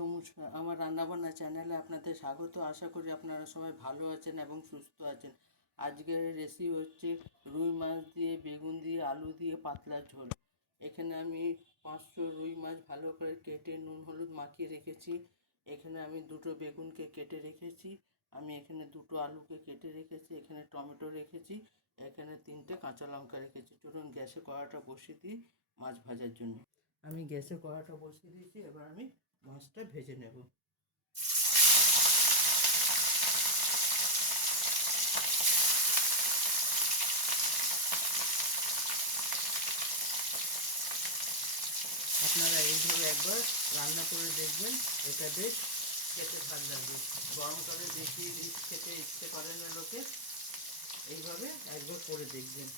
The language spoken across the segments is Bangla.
নমস্কার, আমার রান্নাবান্না চ্যানেলে আপনাদের স্বাগত। আশা করি আপনারা সবাই ভালো আছেন এবং সুস্থ আছেন। আজকের রেসিপি হচ্ছে রুই মাছ দিয়ে বেগুন দিয়ে আলু দিয়ে পাতলা ঝোল। এখানে আমি 500 রুই মাছ ভালো করে কেটে নুন হলুদ মাখিয়ে রেখেছি। এখানে আমি দুটো বেগুনকে কেটে রেখেছি। আমি এখানে দুটো আলুকে কেটে রেখেছি। এখানে টমেটো রেখেছি। এখানে 3টে কাঁচা লঙ্কা রেখেছি। চলুন গ্যাসে কড়াটা বসিয়ে দিই মাছ ভাজার জন্য। আমি গ্যাসে কড়াটা বসিয়ে দিয়েছি। এবার আমি মাছটা ভেজে নেব। আপনারা এইভাবে একবার রান্না করে দেখবেন, এটা বেশ খেতে ভালো লাগবে। গরমকালে বেশি রিচ খেতে ইচ্ছে করে না লোকে, এইভাবে একবার করে দেখবেন।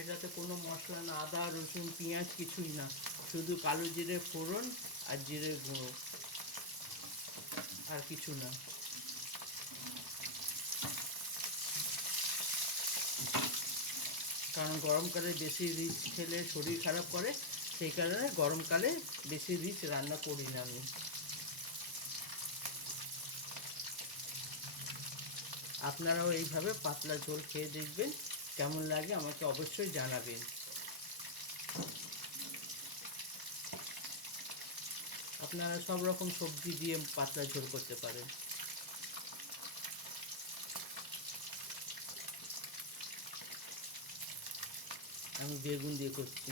এটাতে কোনো মশলা না, আদা রসুন পেঁয়াজ কিছুই না, শুধু কালো জিরে ফোড়ন আর জিরে গুঁড়ো, আর কিছু না। কারণ গরমকালে বেশি রিচ খেলে শরীর খারাপ করে, সেই কারণে গরমকালে বেশি রিচ রান্না করি না আমি। আপনারাও এইভাবে পাতলা ঝোল খেয়ে দেখবেন, কেমন লাগে আমাকে অবশ্যই জানাবেন। আপনারা সব রকম সবজি দিয়ে পাতলা ঝোল করতে পারেন। আমি বেগুন দিয়ে করছি।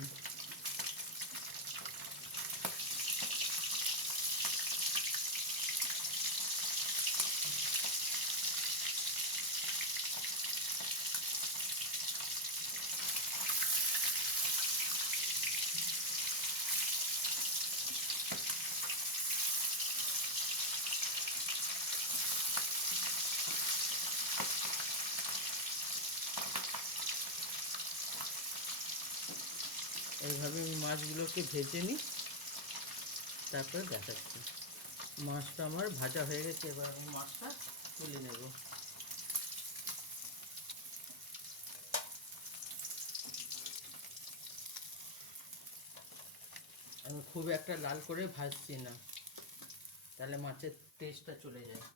এইভাবে আমি মাছগুলোকে ভেজে নিই, তারপরে দেখাচ্ছি। মাছটা আমার ভাজা হয়ে গেছে, এবার আমি মাছটা তুলে নেব। আমি খুব একটা লাল করে ভাজছি না, তাহলে মাছের টেস্টটা চলে যায়।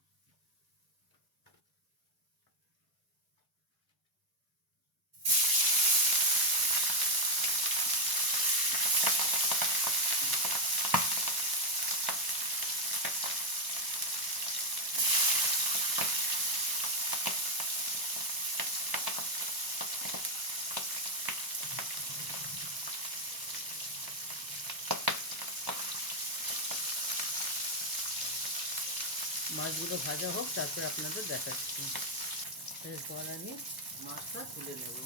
মাছগুলো ভাজা হোক, তারপরে আপনাদের দেখাচ্ছি। এরপর আমি মাছটা তুলে নেব।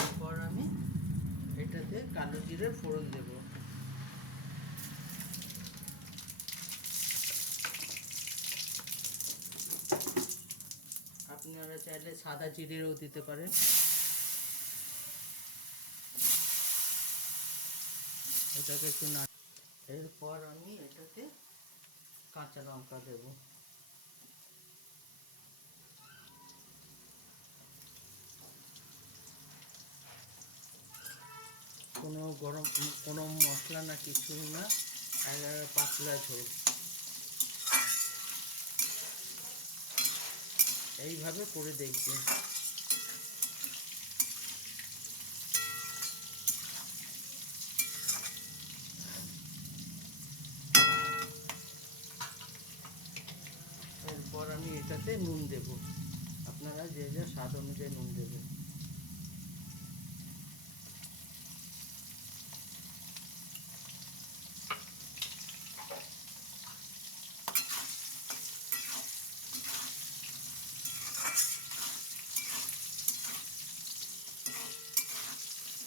এরপর আমি এটাতে কালো জিরে ফোড়ন দেব। আপনারা চাইলে সাদা জিরেও দিতে পারেন। এটাকে একটু না, এরপর আমি এটাতে কাঁচা লঙ্কা দেব। কোনো মশলা না, কিছু না, একেবারে পাতলা ঝোল। এইভাবে করে দেখবেন। এরপর আমি এটাতে নুন দেব। আপনারা যে যা স্বাদ অনুযায়ী নুন দেবেন।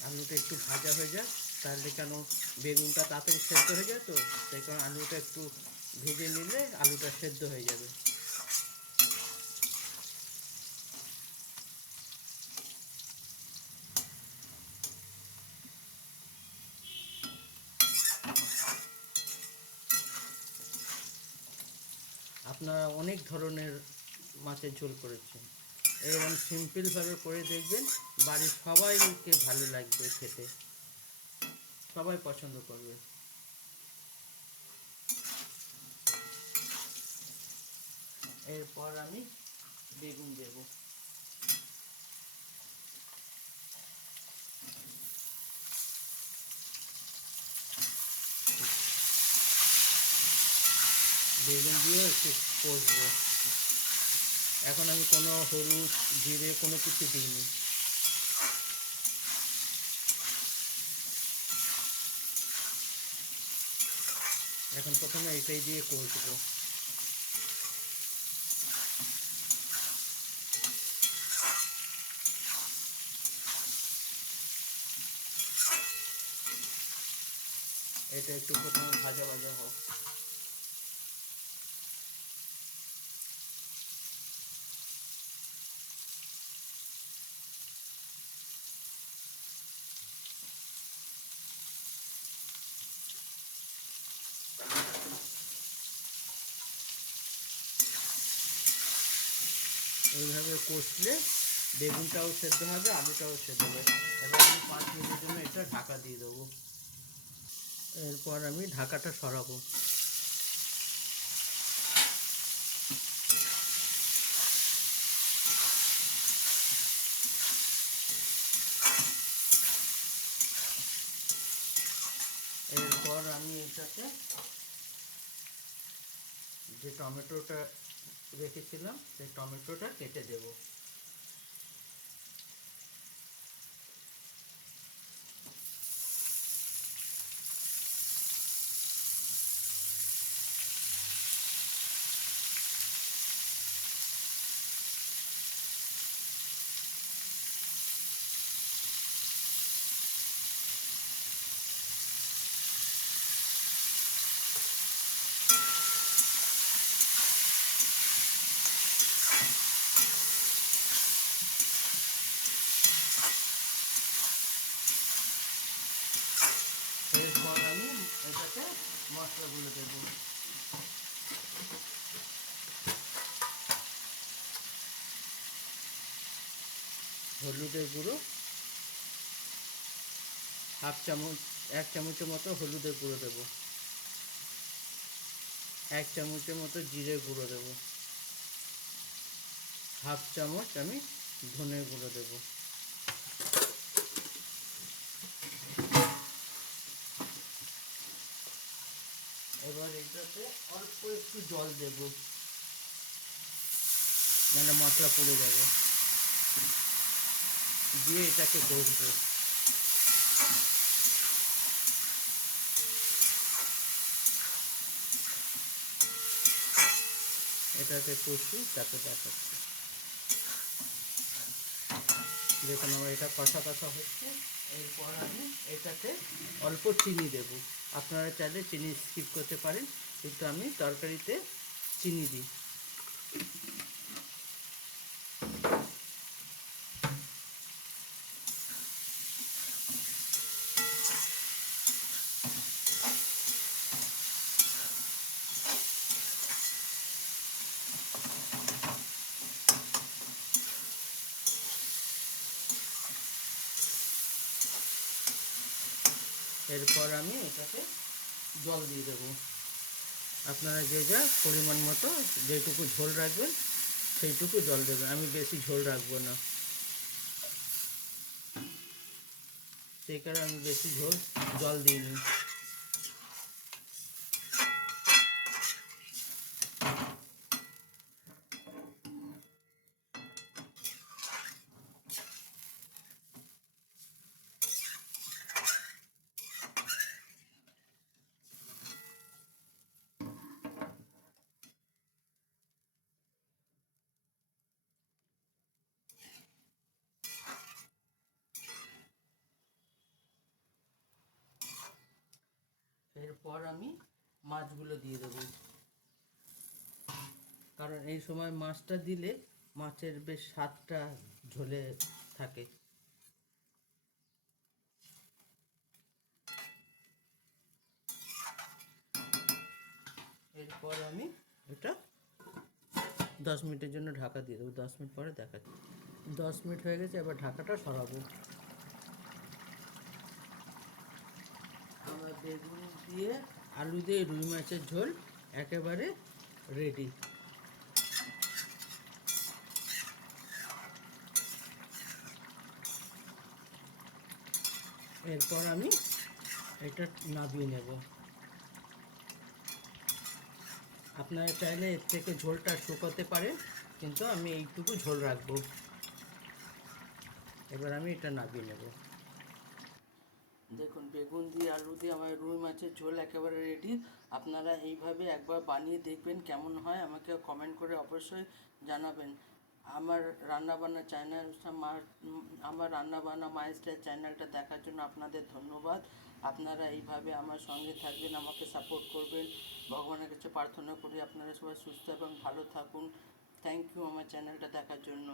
আলুটা একটু ভাজা হয়ে যায়, তাহলে কেন বেগুনটা তাড়াতাড়ি সেদ্ধ হয়ে যায়, তো সেই কারণে আলুটা একটু ভেজে নিলে আলুটা সেদ্ধ হয়ে যাবে। আপনারা অনেক ধরনের মাছের ঝোল করেছি। এরকম সিম্পলভাবে করে দেখবেন, বাড়ির সবাইকে ভালো লাগবে খেতে, সবাই পছন্দ করবে। এরপর আমি বেগুন দেব। বেগুন দিয়ে একটু কষবো। এখন আমি কোনো হলুদ জিরে কোনো কিছু দিইনি। এখন প্রথমে এটাই দিয়ে কষবো। এটা একটু প্রথমে ভাজা ভাজা হোক। এইভাবে কষলে বেগুনটাও সেদ্ধ হবে, আলুটাও সেদ্ধ হবে। এবার আমি 5 মিনিটের জন্য এটা ঢাকা দিয়ে দেবো। এরপর আমি ঢাকাটা সরাবো। এরপর আমি এটাতে যে টমেটোটা রেখেছিলাম সেই টমেটোটা কেটে দেব। এরপর আমি এটাতে মশলাগুলো দেব। হলুদের গুঁড়ো হাফ চামচ, 1 চামচের মতো হলুদের গুঁড়ো দেব। 1 চামচের মতো জিরে গুঁড়ো দেব। হাফ চামচ আমি ধনে গুঁড়ো দেব। এবার এটাতে অল্প একটু জল দেব, মানে মশলা পড়ে যাবে। দিয়ে এটাকে কষবো। এটাকে কষি, তাতে দেখাচ্ছি। দেখুন আমার এটা কষা কষা হচ্ছে। এরপর আমি এটাতে অল্প চিনি দেব। আপনারা চাইলে চিনি স্কিপ করতে পারেন, কিন্তু আমি তরকারিতে চিনি দিই। এরপর আমি এটাতে জল দিয়ে দেবো। আপনারা যে যা পরিমাণ মতো যেটুকু ঝোল রাখবেন সেইটুকু জল দেবেন। আমি বেশি ঝোল রাখবো না, সেই কারণে আমি বেশি জল দিইনি। এরপর আমি মাছগুলো দিয়ে দেবো, কারণ এই সময় মাছটা দিলে মাছের বেশ স্বাদটা ঝোলে থাকে। এরপর আমি এটা 10 মিনিটের জন্য ঢাকা দিয়ে দেবো। 10 মিনিট পরে দেখাচ্ছি। 10 মিনিট হয়ে গেছে, এবার ঢাকাটা সরাবো। আমার বেগুন দিয়ে আলু দিয়ে রুই মাছের ঝোল একেবারে রেডি। এরপর আমি এটা নামিয়ে নেব। আপনারা চাইলে এর থেকে ঝোলটা শুকোতে পারেন, কিন্তু আমি এইটুকু ঝোল রাখবো। এবার আমি এটা নামিয়ে নেব। দেখুন, বেগুন দিয়ে আলু দিয়ে আমার রুই মাছের ঝোল একেবারে রেডি। আপনারা এইভাবে একবার বানিয়ে দেখবেন কেমন হয়, আমাকে কমেন্ট করে অবশ্যই জানাবেন। আমার রান্নাবান্না চ্যানেল, আমার রান্নাবান্না মাই স্টাইল চ্যানেলটা দেখার জন্য আপনাদের ধন্যবাদ। আপনারা এইভাবে আমার সঙ্গে থাকবেন, আমাকে সাপোর্ট করবেন। ভগবানের কাছে প্রার্থনা করি আপনারা সবাই সুস্থ এবং ভালো থাকুন। থ্যাংক ইউ আমার চ্যানেলটা দেখার জন্য।